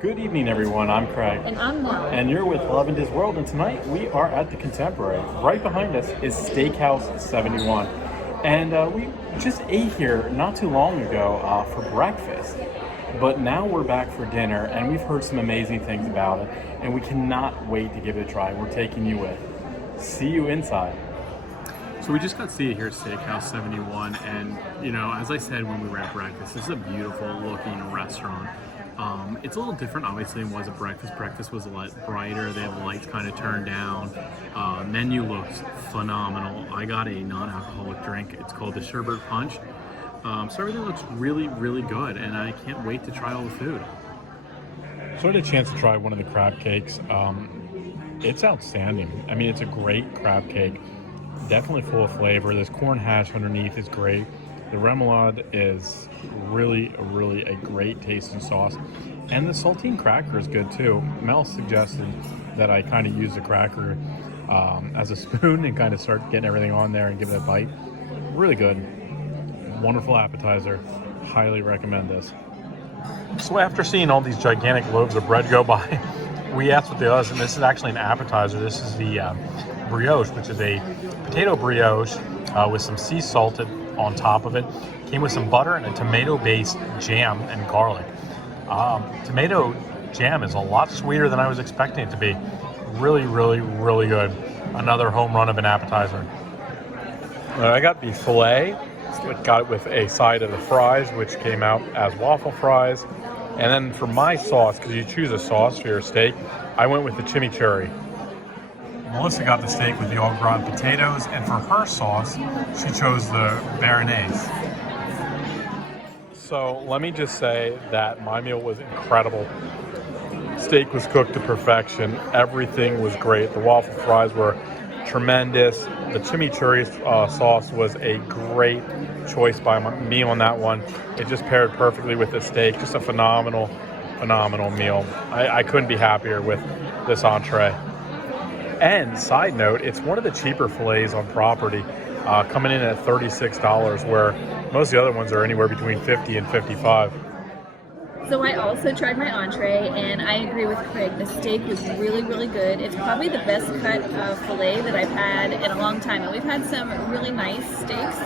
Good evening, everyone. I'm Craig. And I'm Mel. And you're with Lovin DisWorld, and tonight we are at the Contemporary. Right behind us is Steakhouse 71. And we just ate here not too long ago for breakfast. But now we're back for dinner, and we've heard some amazing things about it, and we cannot wait to give it a try. We're taking you with. See you inside. So we just got seated here at Steakhouse 71, and as I said when we were at breakfast, this is a beautiful looking restaurant. It's a little different, obviously, than was at breakfast. Breakfast was a lot brighter. They have the lights kind of turned down. Menu looks phenomenal. I got a non-alcoholic drink. It's called the Sherbet Punch. So everything looks really, really good, and I can't wait to try all the food. So I had a chance to try one of the crab cakes. It's outstanding. I mean, it's a great crab cake. Definitely full of flavor. This corn hash underneath is great. The remoulade is really a great tasting sauce. And the saltine cracker is good too. Mel suggested that I kind of use the cracker as a spoon and kind of start getting everything on there and give it a bite. Really good. Wonderful appetizer. Highly recommend this. So after seeing all these gigantic loaves of bread go by, we asked what they was, and this is actually an appetizer. This is the brioche, which is a potato brioche with some sea salted on top of it. Came with some butter and a tomato-based jam and garlic. Tomato jam is a lot sweeter than I was expecting it to be. Really good. Another home run of an appetizer. I got the filet. Got it with a side of the fries, which came out as waffle fries. And then for my sauce, because you choose a sauce for your steak, I went with the chimichurri. Melissa got the steak with the au gratin potatoes, and for her sauce, she chose the béarnaise. So let me just say that my meal was incredible. Steak was cooked to perfection. Everything was great. The waffle fries were tremendous. The chimichurri sauce was a great choice by me on that one. It just paired perfectly with the steak. Just a phenomenal meal. I couldn't be happier with this entree. And side note, it's one of the cheaper fillets on property, coming in at $36, where most of the other ones are anywhere between $50 and $55. So I also tried my entree, and I agree with Craig. The steak was really good. It's probably the best cut of filet that I've had in a long time. And we've had some really nice steaks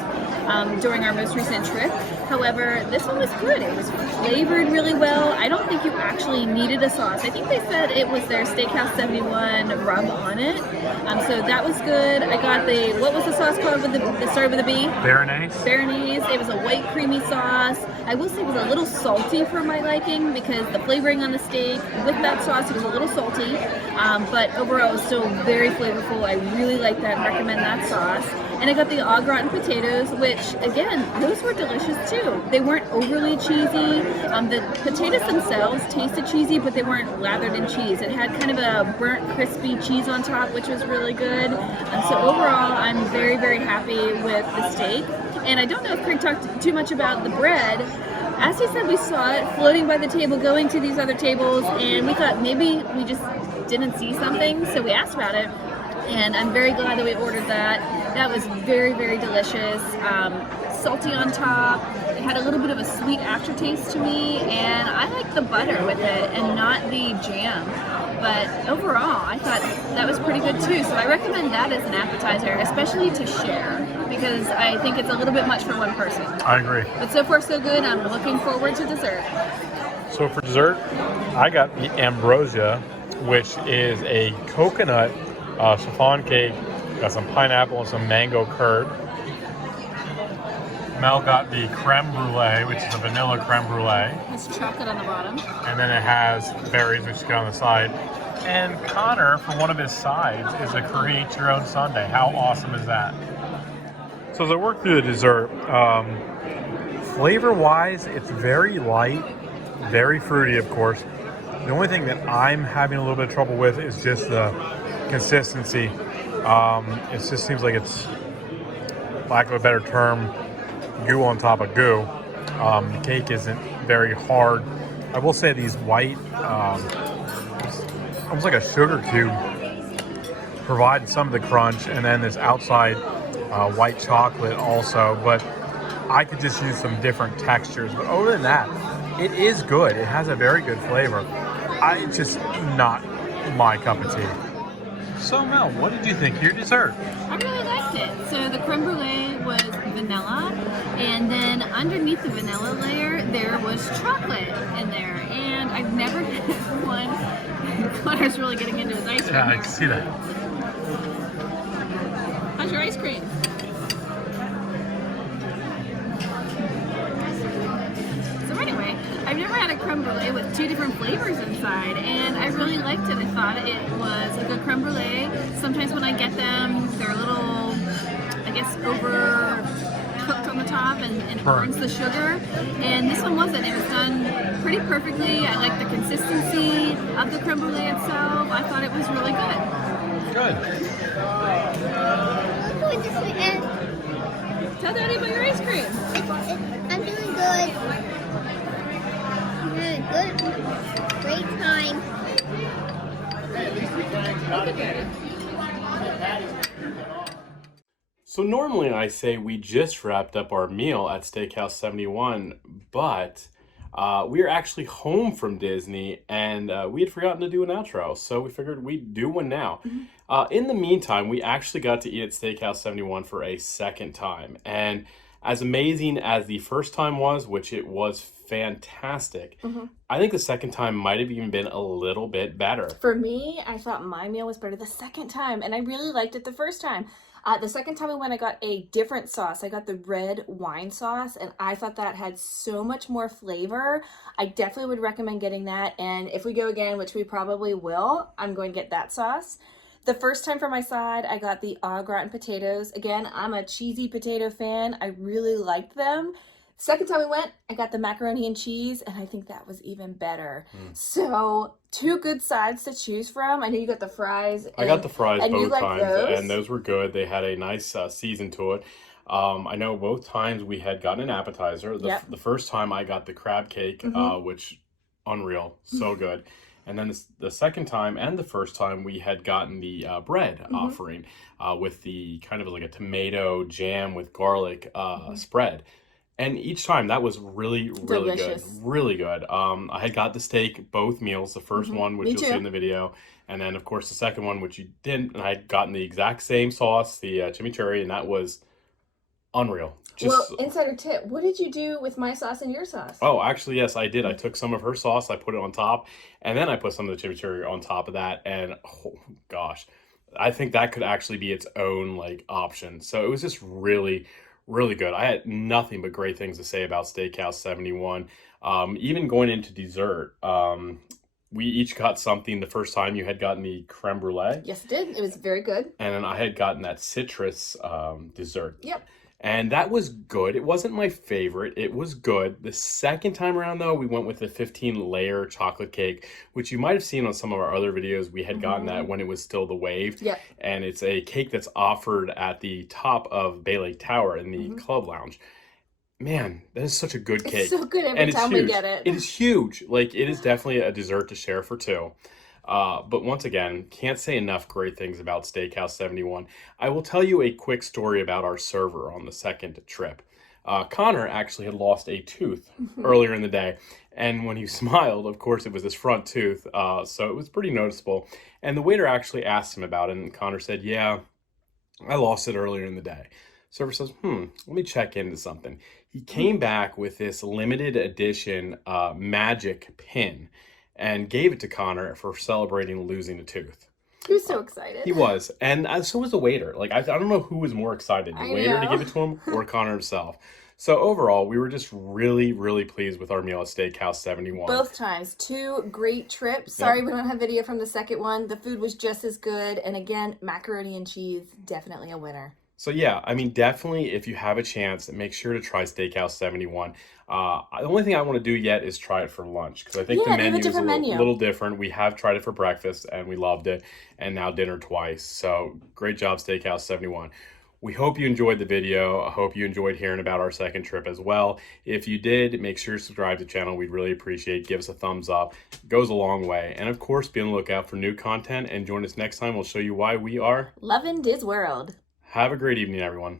during our most recent trip. However, this one was good. It was flavored really well. I don't think you actually needed a sauce. I think they said it was their Steakhouse 71 rub on it. So that was good. I got what was the sauce called with the started with a B? Béarnaise. Béarnaise. It was a white creamy sauce. I will say it was a little salty for my liking because the flavoring on the steak with that sauce, it was a little salty. But overall, it was still very flavorful. I really like that and recommend that sauce. And I got the au gratin potatoes, which, again, those were delicious too. They weren't overly cheesy. The potatoes themselves tasted cheesy, but they weren't lathered in cheese. It had kind of a burnt, crispy cheese on top, which was really good. So overall, I'm very happy with the steak. And I don't know if Craig talked too much about the bread. As he said, we saw it floating by the table, going to these other tables, and we thought maybe we just didn't see something, so we asked about it. And I'm very glad that we ordered that. That was very delicious. Salty on top. It had a little bit of a sweet aftertaste to me, and I like the butter with it and not the jam. But overall, I thought that was pretty good too. So I recommend that as an appetizer, especially to share, because I think it's a little bit much for one person. I agree. But so far so good. I'm looking forward to dessert. So for dessert, I got the ambrosia, which is a coconut chiffon cake. Got some pineapple and some mango curd. Mel got the creme brulee, which is a vanilla creme brulee. It's chocolate on the bottom. And then it has berries, which go on the side. And Connor, for one of his sides, is a create your own sundae. How awesome is that? So as I work through the dessert, flavor-wise, it's very light, very fruity, of course. The only thing that I'm having a little bit of trouble with is just the consistency. It just seems like it's, lack of a better term, goo on top of goo. The cake isn't very hard. I will say these white, almost like a sugar cube, provide some of the crunch, and then this outside white chocolate also. But I could just use some different textures. But other than that, it is good. It has a very good flavor. I just not my cup of tea. So Mel, what did you think of your dessert? I really liked it. So the creme brulee was vanilla, and then underneath the vanilla layer there was chocolate in there. And I've never had one. Connor's really getting into his ice cream. Yeah, I here. can see that. How's your ice cream? So anyway, I've never had a creme brulee with 2 different flavors inside, and I really liked it. I thought it was a good creme brulee. Sometimes when I get them, they're a little, I guess, overcooked on the top and burns the sugar. And this one wasn't. It was done pretty perfectly. I like the consistency of the creme brulee itself. I thought it was really good. Good. Tell Daddy about your ice cream. I'm doing good. Good. Great time. So normally I say we just wrapped up our meal at Steakhouse 71, but we are actually home from Disney, and we had forgotten to do an outro, so we figured we'd do one now. In the meantime, we actually got to eat at Steakhouse 71 for a second time, and as amazing as the first time was, which it was fantastic, I think the second time might have even been a little bit better. For me, I thought my meal was better the second time, and I really liked it the first time. The second time we went, I got a different sauce. I got the red wine sauce, and I thought that had so much more flavor. I definitely would recommend getting that, and if we go again, which we probably will, I'm going to get that sauce. The first time for my side, I got the au gratin potatoes. Again, I'm a cheesy potato fan. I really liked them. Second time we went, I got the macaroni and cheese, and I think that was even better. So, 2 good sides to choose from. I know you got the fries. I got the fries both times, those? and those were good. They had a nice season to it. I know both times we had gotten an appetizer. The first time I got the crab cake, which, unreal, so good. And then the second time and the first time we had gotten the bread offering with the kind of like a tomato jam with garlic spread. And each time that was really delicious. Good. Really good. I had got the steak, both meals. The first one, which you'll see in the video. And then, of course, the second one, which you didn't. And I had gotten the exact same sauce, the chimichurri, and that was unreal. Well, insider tip, what did you do with my sauce and your sauce? Oh, actually, yes, I did. I took some of her sauce, I put it on top, and then I put some of the chimichurri on top of that. And, oh, gosh, I think that could actually be its own, like, option. So it was just really good. I had nothing but great things to say about Steakhouse 71. Even going into dessert, we each got something. The first time you had gotten the creme brulee. Yes, it did. It was very good. And then I had gotten that citrus dessert. Yep. And that was good. It wasn't my favorite. It was good. The second time around, though, we went with the 15-layer chocolate cake, which you might have seen on some of our other videos. We had gotten that when it was still the wave. Yep. And it's a cake that's offered at the top of Bay Lake Tower in the club lounge. Man, that is such a good cake. It's so good every time we get it. It is huge. Like, it is definitely a dessert to share for 2. But once again, can't say enough great things about Steakhouse 71. I will tell you a quick story about our server on the second trip. Connor actually had lost a tooth earlier in the day. And when he smiled, of course, it was his front tooth. So it was pretty noticeable. And the waiter actually asked him about it. And Connor said, yeah, I lost it earlier in the day. Server says, let me check into something. He came back with this limited edition magic pin and gave it to Connor for celebrating losing a tooth. He was so excited. He was. And so was the waiter. Like, I don't know who was more excited, the waiter to give it to him or Connor himself. So overall, we were just really pleased with our meal at Steakhouse 71. Both times. 2 great trips. Sorry we don't have video from the second one. The food was just as good. And again, macaroni and cheese, definitely a winner. So yeah, I mean, definitely if you have a chance, make sure to try Steakhouse 71. The only thing I want to do yet is try it for lunch, because I think the menu is a little different. We have tried it for breakfast and we loved it, and now dinner twice. So great job, Steakhouse 71. We hope you enjoyed the video. I hope you enjoyed hearing about our second trip as well. If you did, make sure to subscribe to the channel. We'd really appreciate it. Give us a thumbs up. It goes a long way. And of course, be on the lookout for new content, and join us next time. We'll show you why we are Lovin' DisWorld. Have a great evening, everyone.